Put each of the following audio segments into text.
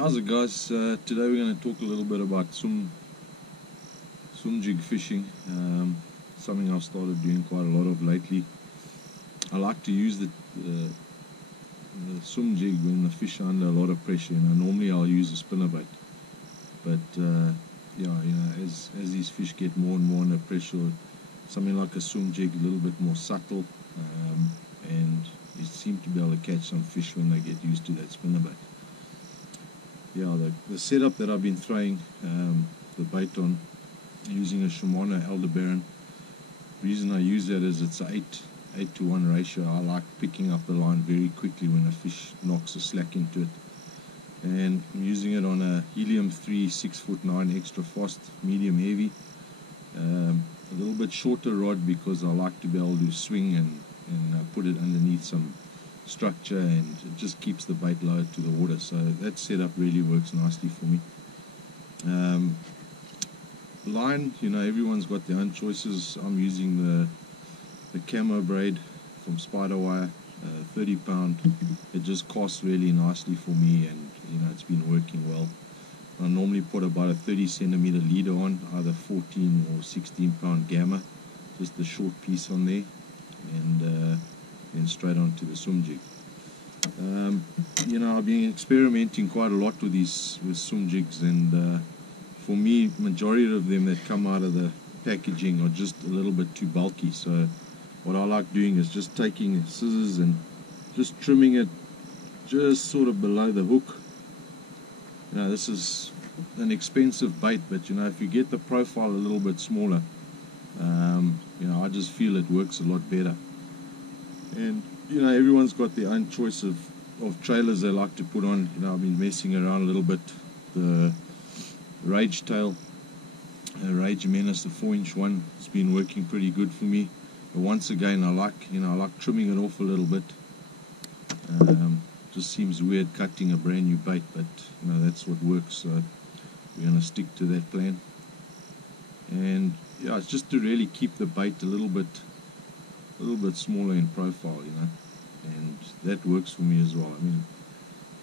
How's it, guys? Today we're going to talk a little bit about swimjig fishing, something I've started doing quite a lot of lately. I like to use the swimjig when the fish are under a lot of pressure. Normally I'll use a spinnerbait, but as these fish get more and more under pressure, something like a swimjig, a little bit more subtle, and you seem to be able to catch some fish when they get used to that spinnerbait. The setup that I've been throwing the bait on, using a Shimano Aldebaran. The reason I use that is it's an 8-to-1 ratio. I like picking up the line very quickly when a fish knocks a slack into it. And I'm using it on a Helium 3 6'9" extra fast, medium heavy. A little bit shorter rod because I like to be able to swing and put it underneath some structure, and it just keeps the bait lower to the water. So that setup really works nicely for me. Line, everyone's got their own choices. I'm using the camo braid from Spiderwire, 30 pound. It just casts really nicely for me, and it's been working well. I normally put about a 30 centimeter leader on, either 14 or 16 pound gamma, just a short piece on there, and then straight onto the swimjig. I've been experimenting quite a lot with swimjigs, and for me, majority of them that come out of the packaging are just a little bit too bulky. So what I like doing is just taking scissors and just trimming it just sort of below the hook. This is an expensive bait, but if you get the profile a little bit smaller, I just feel it works a lot better. And everyone's got their own choice of trailers they like to put on. I've been messing around a little bit. The Rage Tail, Rage Menace, the 4-inch one, it's been working pretty good for me. But once again, I like trimming it off a little bit. Just seems weird cutting a brand new bait, but that's what works. So we're going to stick to that plan. And it's just to really keep the bait a little bit smaller in profile, and that works for me as well.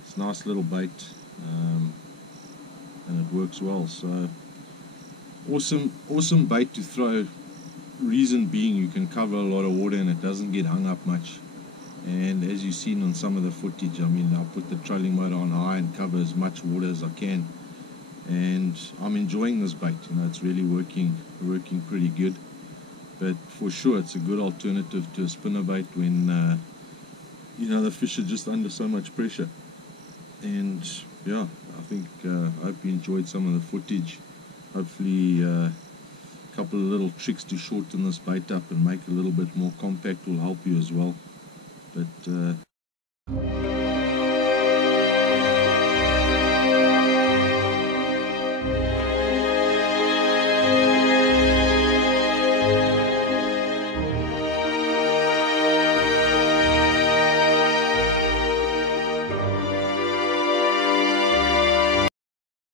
It's a nice little bait, and it works well. So awesome bait to throw. Reason being, you can cover a lot of water and it doesn't get hung up much. And as you've seen on some of the footage, I'll put the trolling motor on high and cover as much water as I can, and I'm enjoying this bait. It's really working pretty good. But for sure, it's a good alternative to a spinnerbait when the fish are just under so much pressure. And I hope you enjoyed some of the footage. Hopefully a couple of little tricks to shorten this bait up and make it a little bit more compact will help you as well. But